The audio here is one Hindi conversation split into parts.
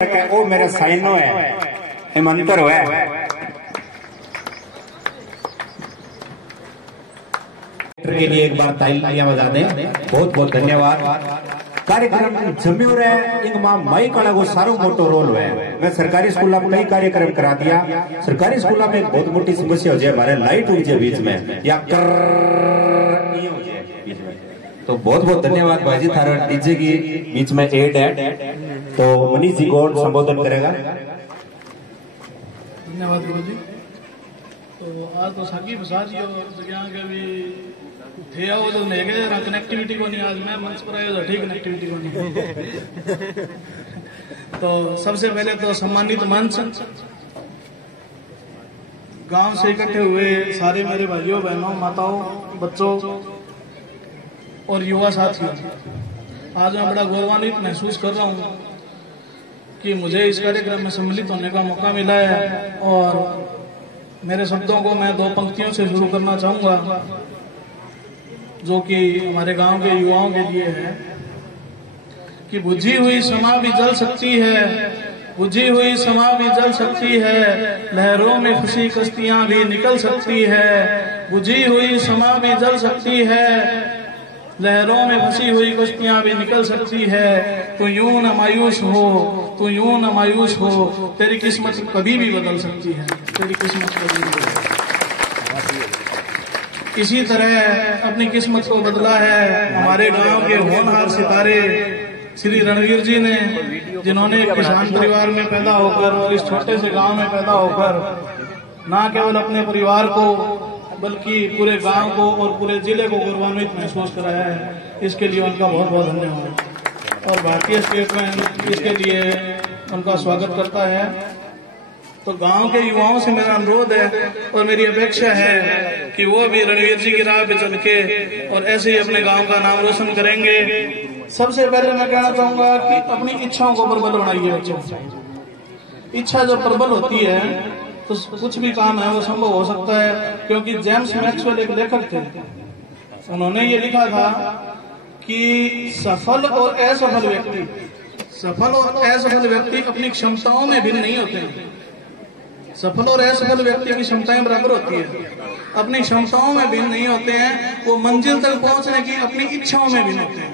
वो मेरा साइनो है हिमंतर है। के लिए एक बार तालियां बजा दें। बहुत बहुत धन्यवाद। कार्यक्रम जम्यू रहे इन मां मई का लगो सारो मोटो रोल है। मैं सरकारी स्कूल में कई कार्यक्रम करा दिया। सरकारी स्कूल में एक बहुत मोटी समस्या हो जाए हमारे लाइट उड़ जाए बीच में या कर तो बहुत बहुत धन्यवाद भाई थारा डीजे की बीच में एड है तो मनीष जी को संबोधन करेगा। धन्यवाद गुरु जी। तो आज तो साकी बसा जी और के भी थे आओ तो नेगे कनेक्टिविटी को नहीं आज मैं मंच पर आया तो ठीक कनेक्टिविटी को नहीं। तो सबसे पहले तो सम्मानित मंच गांव से इकट्ठे हुए सारे मेरे भाइयों बहनों माताओं बच्चों और युवा साथियों, आज मैं बड़ा गौरवान्वित महसूस कर रहा हूँ कि मुझे इस कार्यक्रम में सम्मिलित होने का मौका मिला है। और मेरे शब्दों को मैं दो पंक्तियों से शुरू करना चाहूंगा जो कि हमारे गांव के युवाओं के लिए है कि बुझी हुई समा भी जल सकती है, बुझी हुई समा भी जल सकती है, लहरों में फंसी कश्तियां भी निकल सकती है, बुझी हुई समा भी जल सकती है, लहरों में फंसी हुई कश्तियां भी निकल सकती है। तू यूं न मायूस हो, तू यूं न मायूस हो, तेरी किस्मत कभी भी बदल सकती है, तेरी किस्मत कभी भी बदल। इसी तरह अपनी किस्मत को बदला है हमारे गांव के होनहार सितारे श्री रणवीर जी ने, जिन्होंने किसान परिवार में पैदा होकर और इस छोटे से गांव में पैदा होकर न केवल अपने परिवार को बल्कि पूरे गांव को और पूरे जिले को गौरवान्वित महसूस कराया है। इसके लिए उनका बहुत बहुत धन्यवाद। और भारतीय स्टेट बैंक इसके लिए उनका स्वागत करता है। तो गांव के युवाओं से मेरा अनुरोध है और मेरी अपेक्षा है कि वो भी रणवीर जी की राह पे चल के और ऐसे ही अपने गांव का नाम रोशन करेंगे। सबसे पहले मैं कहना चाहूंगा कि अपनी इच्छाओं को प्रबल बनाइए बच्चों। इच्छा जब प्रबल होती है तो कुछ भी काम है वो संभव हो सकता है। क्योंकि जेम्स मैक्सवेल एक लेखक थे, उन्होंने ये लिखा था कि सफल और असफल व्यक्ति, सफल और असफल व्यक्ति अपनी क्षमताओं में भिन्न नहीं होते हैं। सफल और असफल व्यक्ति की क्षमताएं बराबर होती है, अपनी क्षमताओं में भिन्न नहीं होते हैं। वो मंजिल तक पहुंचने की अपनी इच्छाओं में भिन्न होते हैं।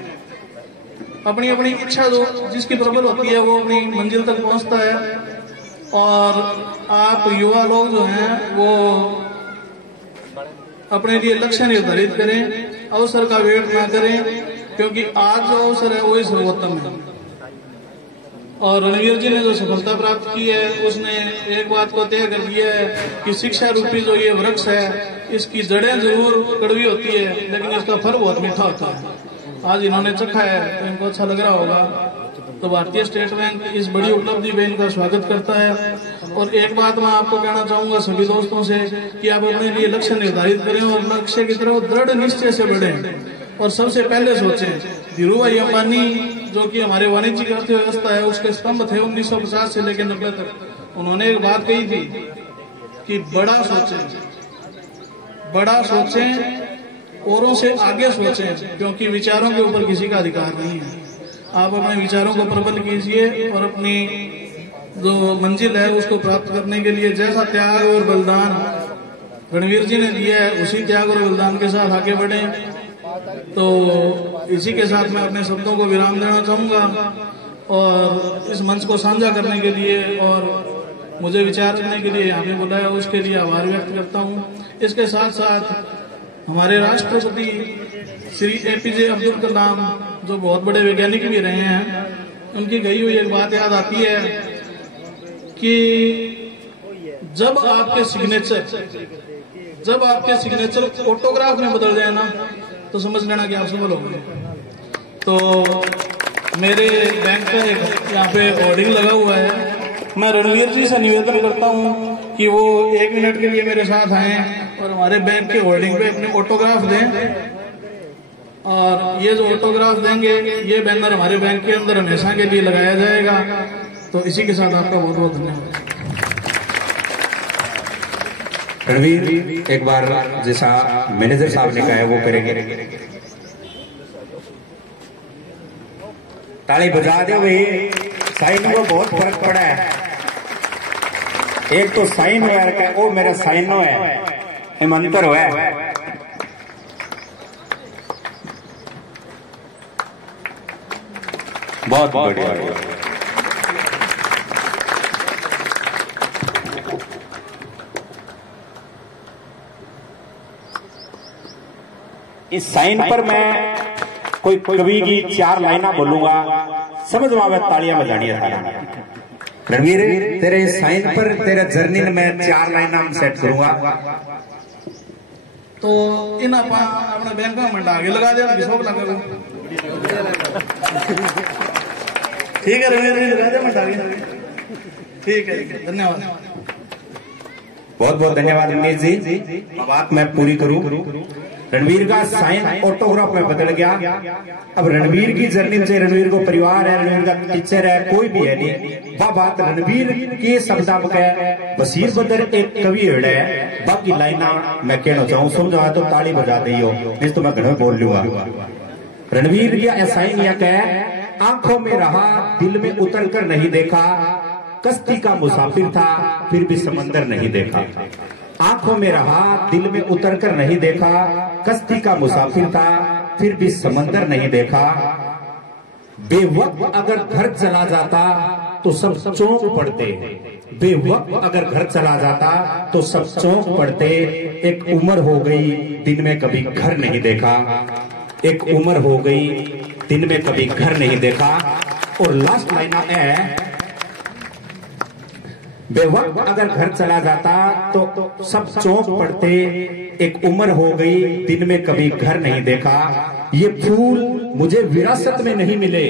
अपनी अपनी इच्छा जो जिसकी प्रबल होती है वो अपनी मंजिल तक पहुंचता है। और आप युवा लोग जो हैं वो अपने लिए लक्ष्य निर्धारित करें, अवसर का वेट ना करें, क्योंकि आज जो अवसर है वही सर्वोत्तम है। और रणवीर जी ने जो सफलता प्राप्त की है उसने एक बात को तय कर दिया है कि शिक्षा रूपी जो ये वृक्ष है इसकी जड़ें जरूर कड़वी होती है लेकिन इसका फल बहुत मीठा होता है। आज इन्होंने चखा है तो इनको अच्छा लग रहा होगा। तो भारतीय स्टेट बैंक इस बड़ी उपलब्धि में इनका स्वागत करता है। और एक बात मैं आपको कहना चाहूंगा सभी दोस्तों से कि आप अपने लिए लक्ष्य निर्धारित करें और लक्ष्य की तरफ दृढ़ निश्चय से बढ़ें। और सबसे पहले सोचें, धीरू भाई अंबानी जो कि हमारे वाणिज्यिक अर्थव्यवस्था है उसके स्तंभ थे 1950 से लेकर 90 तक, उन्होंने एक बात कही थी कि बड़ा सोचें, बड़ा सोचें, औरों से आगे सोचें, क्योंकि विचारों के ऊपर किसी का अधिकार नहीं है। आप अपने विचारों को प्रबल कीजिए और अपनी जो मंजिल है उसको प्राप्त करने के लिए जैसा त्याग और बलिदान रणवीर जी ने दिया है उसी त्याग और बलिदान के साथ आगे बढ़े। तो इसी के साथ मैं अपने शब्दों को विराम देना चाहूंगा और इस मंच को साझा करने के लिए और मुझे विचार करने के लिए यहाँ पे बुलाया उसके लिए आभार व्यक्त करता हूँ। इसके साथ साथ हमारे राष्ट्रपति श्री एपीजे अब्दुल कलाम जो बहुत बड़े वैज्ञानिक भी रहे हैं, उनकी कही हुई एक बात याद आती है कि जब आपके सिग्नेचर फोटोग्राफ में बदल जाए ना तो समझ लेना कि आप सफल हो गए। तो मेरे बैंक का यहाँ पे होर्डिंग लगा हुआ है। मैं रणवीर जी से निवेदन करता हूँ कि वो 1 मिनट के लिए मेरे साथ आए और हमारे बैंक के होर्डिंग पे अपने ऑटोग्राफ दें। और ये जो ऑटोग्राफ देंगे ये बैनर हमारे बैंक के अंदर हमेशा के लिए लगाया जाएगा। तो इसी के साथ आपका बहुत बहुत धन्यवाद। रणवीर एक बार जैसा मैनेजर साहब ने कहा है वो करेंगे। ताली बजा दो भाई। साइन को बहुत फर्क पड़ा है। एक तो साइन हुआ है, वो मेरा साइनो है, अंतर हुआ है। बहुत बढ़िया। इस साइन पर मैं कोई कवि की 4 लाइना बोलूंगा, समझ में आवे तालियां बजानी है। रणवीर तेरे साइन पर तेरा जर्नी में 4 लाइना सेट करूंगा, तो इन अपने बैंक में आगे लगा देना, विशोक लगा। ठीक है रणवीर जी, लगा दे। ठीक है, धन्यवाद। बहुत बहुत धन्यवाद रणवीर जी। अब बात मैं पूरी करूं। रणवीर का साइन ऑटोग्राफ में बदल गया। अब रणवीर की जर्नी से, रणवीर को परिवार है, रणवीर का टीचर है, कोई भी है नहीं, वह बात रणवीर के शब्दात्मक है। बशीर बदर एक कवि है, बाकी लाइना मैं कहना चाहूँ, समझा तो ताली बजा दियो, नहीं तो मैं घर में बोल लूंगा। रणवीर का साइन यह कह, आंखों में रहा दिल में उतर कर नहीं देखा, कश्ती का मुसाफिर था फिर भी समंदर नहीं देखा। आंखों में रहा दिल में उतर कर नहीं देखा, कश्ती का मुसाफिर था फिर भी समंदर नहीं देखा। बेवक्त अगर घर चला जाता तो सब चौंक पड़ते, बेवक्त अगर घर चला जाता तो सब चौंक पड़ते। एक उम्र हो गई दिन में कभी घर नहीं देखा, एक उम्र हो गई दिन में कभी घर नहीं देखा। और लास्ट लाइन है, बेवक्त अगर घर चला जाता तो सब चौंक पड़ते। एक उम्र हो गई दिन में कभी घर नहीं देखा। ये फूल मुझे विरासत में नहीं मिले,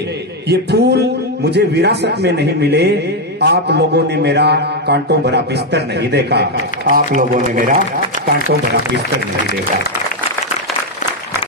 ये फूल मुझे विरासत में नहीं मिले। आप लोगों ने मेरा कांटों भरा बिस्तर नहीं देखा, आप लोगों ने मेरा कांटों भरा बिस्तर नहीं देखा।